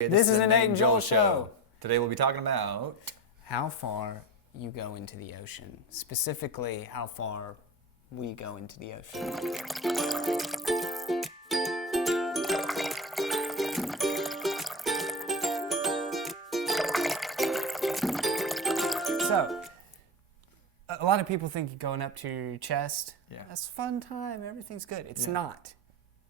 This is the Nate and Joel Show. Today we'll be talking about how far you go into the ocean. Specifically, how far we go into the ocean. So, a lot of people think you're going up to your chest. Yeah. That's a fun time. Everything's good. It's Yeah. not.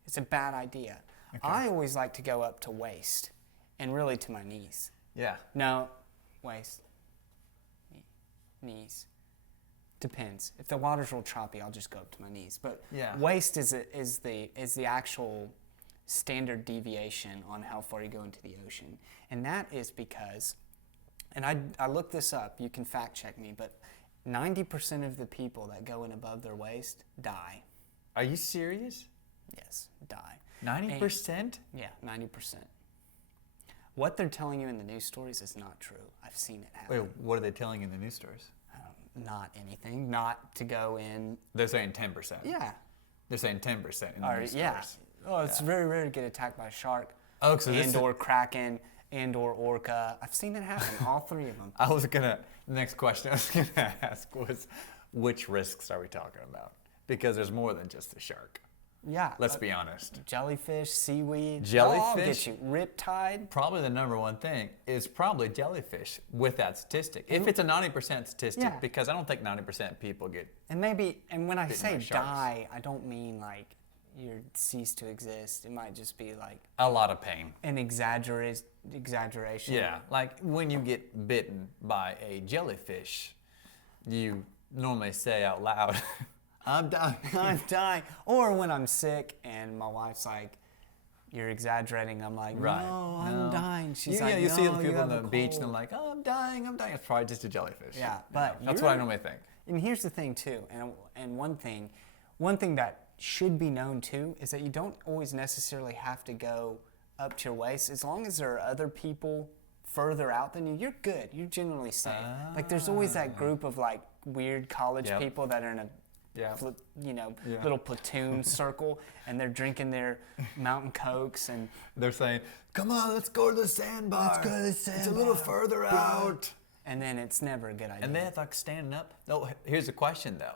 It's a bad idea. Okay. I always like to go up to waist and really to my knees. Yeah. No, waist, knees. Depends. If the water's real choppy, I'll just go up to my knees. But Yeah. waist is the actual standard deviation on how far you go into the ocean, and that is because, and I looked this up. You can fact check me, but 90% of the people that go in above their waist die. Are you serious? Yes, die. 90%? Yeah, 90%. What they're telling you in the news stories is not true. I've seen it happen. Wait, what are they telling you in the news stories? Not anything. Not to go in. They're saying 10%. Yeah. They're saying 10% in the news Yeah. stories. Oh, it's very rare to get attacked by a shark. Oh, so this or kraken, and or orca. I've seen it happen. All three of them. the next question I was gonna ask was, which risks are we talking about? Because there's more than just the shark. Yeah. Let's be honest. Jellyfish, seaweed. Jellyfish? I'll get you. Riptide. Probably the number one thing is probably jellyfish with that statistic. If it's a 90% statistic, Yeah. because I don't think 90% of people get. And when I Bitten say by sharks. die, I don't mean like you cease to exist. It might just be like A lot of pain. an exaggeration. Yeah, like when you get bitten by a jellyfish, you normally say out loud, I'm dying. I'm dying. Or when I'm sick and my wife's like, you're exaggerating. I'm like, Right. no, I'm dying. She's like, you see no, the people on have the a beach and they're cold. like, oh, I'm dying. It's probably just a jellyfish. Yeah, but that's what I normally think. And here's the thing too, and one thing that should be known too is that you don't always necessarily have to go up to your waist. As long as there are other people further out than you, you're good. You're generally safe. Like there's always that group of like weird college Yep. people that are in a Yeah. little platoon circle, and they're drinking their Mountain Cokes, and They're saying, come on, let's go to the sandbar. Let's go to the It's a sandbar. little further out. and then it's never a good idea. And then it's like standing up. No, here's the question though.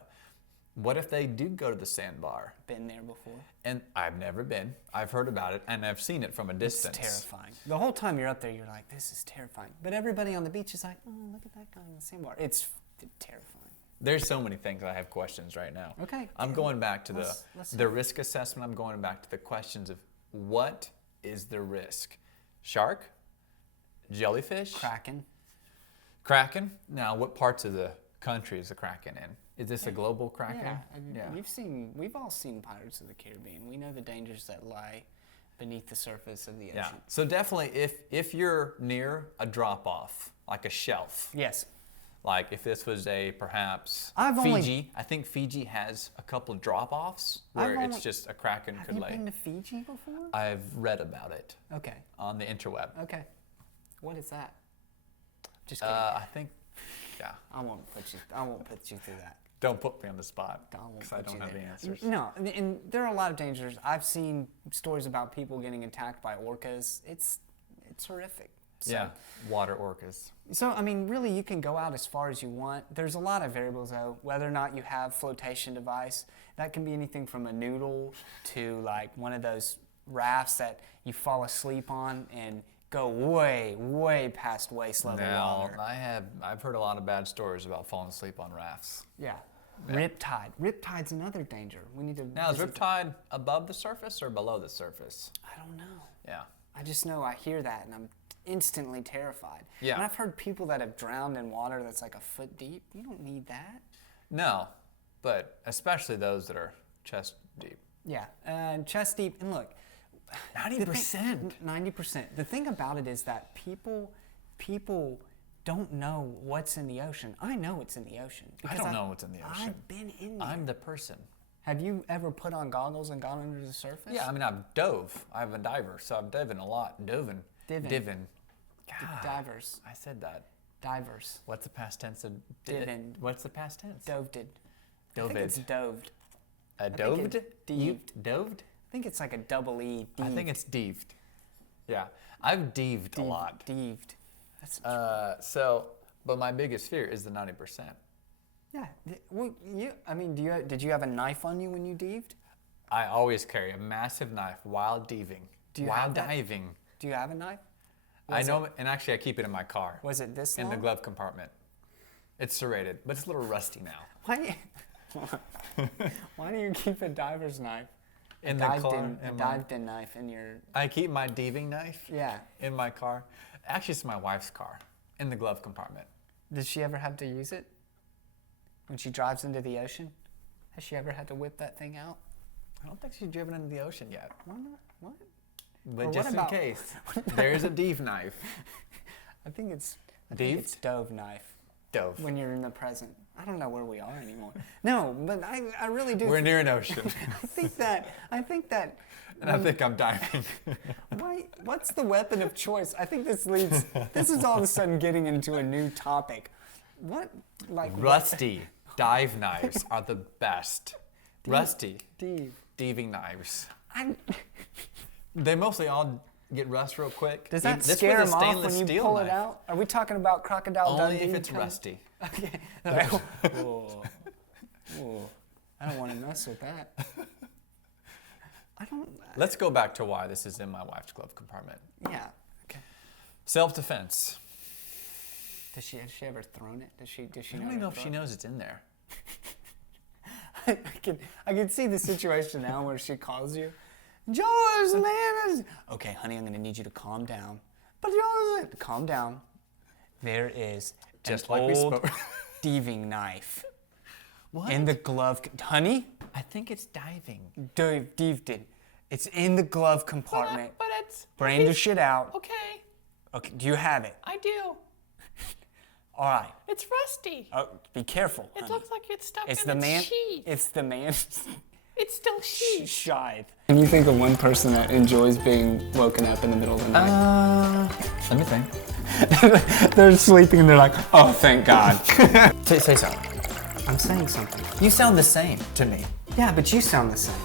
What if they do go to the sandbar? Been there before. And I've never been. I've heard about it, and I've seen it from a It's distance. terrifying. The whole time you're up there, you're like, this is terrifying. But everybody on the beach is like, oh, look at that guy in the sandbar. It's terrifying. There's so many things I have questions right now. Okay. I'm going back to Let's the risk assessment. I'm going back to the questions of what is the risk? Shark? Jellyfish? Kraken? Now, what parts of the country is the Kraken in? Is this a global Kraken? Yeah. We've all seen Pirates of the Caribbean. We know the dangers that lie beneath the surface of the ocean. Yeah. So definitely if you're near a drop-off, like a shelf, Yes. like if this was a perhaps I've only- Fiji, I think Fiji has a couple of drop-offs where I've it's only- just a Kraken Have could you lay. been to Fiji before? I've read about it Okay. on the interweb. Okay. What is that? Just kidding. I think, yeah. I won't put you through that. Don't put me on the spot I won't because I put don't you have the there. answers. No, and there are a lot of dangers. I've seen stories about people getting attacked by orcas. It's horrific. So, Yeah, water orcas. So, I mean, really, you can go out as far as you want. There's a lot of variables, though. Whether or not you have flotation device, that can be anything from a noodle to like one of those rafts that you fall asleep on and go way, way past waist level Now, water. I've heard a lot of bad stories about falling asleep on rafts. Yeah. Riptide. Riptide's another danger. We need to. Now, is visit riptide above the surface or below the surface? I don't know. Yeah. I just know I hear that and I'm instantly terrified. Yeah. And I've heard people that have drowned in water that's like a foot deep. You don't need that. No, but especially those that are chest deep. Yeah. Chest deep. And look. 90%. 90%. The thing about it is that people don't know what's in the ocean. I know what's in the ocean. I don't know what's in the ocean. I've been in there. I'm the person. Have you ever put on goggles and gone under the surface? Yeah, I mean, I've dove. I'm a diver, so I've diving a lot. Divin. God, Divers. I said that. Divers. What's the past tense of Divin. What's the past tense? Doved. I think it's doved. Doved? Deeved. Doved? I think it's like a double E. I think it's deeved. Yeah, I've deeved a lot. Deeved. That's But my biggest fear is the 90%. yeah. Well, did you have a knife on you when you deeved? I always carry a massive knife while deeving, while diving. Do you have a knife? I know, and actually I keep it in my car. Was it this in long? the glove compartment? It's serrated, but it's a little rusty now. Why do you keep a diver's knife? In the car? A dived-in knife in your... I keep my deeving knife Yeah. in my car. Actually, it's my wife's car, in the glove compartment. Did she ever have to use it? When she drives into the ocean? Has she ever had to whip that thing out? I don't think she's driven into the ocean yet. Why not? What? But Or just what about- in case, there's a deeve knife. I think it's Deeved? dove knife. Dove. When you're in the present. I don't know where we are anymore. No, but I really do. We're near an ocean. I think that. And I think I'm diving. What's the weapon of choice? I think this is all of a sudden getting into a new topic. Rusty dive knives are the best. Rusty deeving knives. They mostly all get rust real quick. Does that This scare was a them off stainless when you steel pull knife. it out? Are we talking about Crocodile Dundee? Only if it's rusty. Okay. Whoa. I don't want to mess with that. Let's go back to why this is in my wife's glove compartment. Yeah. Okay. Self-defense. Has she ever thrown it? Does she I don't even know if she knows it's in there. I can see the situation now where she calls you. George, man. Okay, honey, I'm gonna need you to calm down. But George, calm down. There is Just an like we old spoke. deeving knife What? in the glove. Honey, I think it's diving. deeved it. It's in the glove compartment. But it's... Brain the shit out. Okay, Okay, do you have it? I do. All right. It's rusty. Oh, be careful. It honey. looks like it's stuck It's in the its man. sheath. It's the man. It's still sheath. Scythe. Can you think of one person that enjoys being woken up in the middle of the night? Let me think. They're sleeping and they're like, oh, thank God. Say something. I'm saying something. You sound the same to me. Yeah, but you sound the same.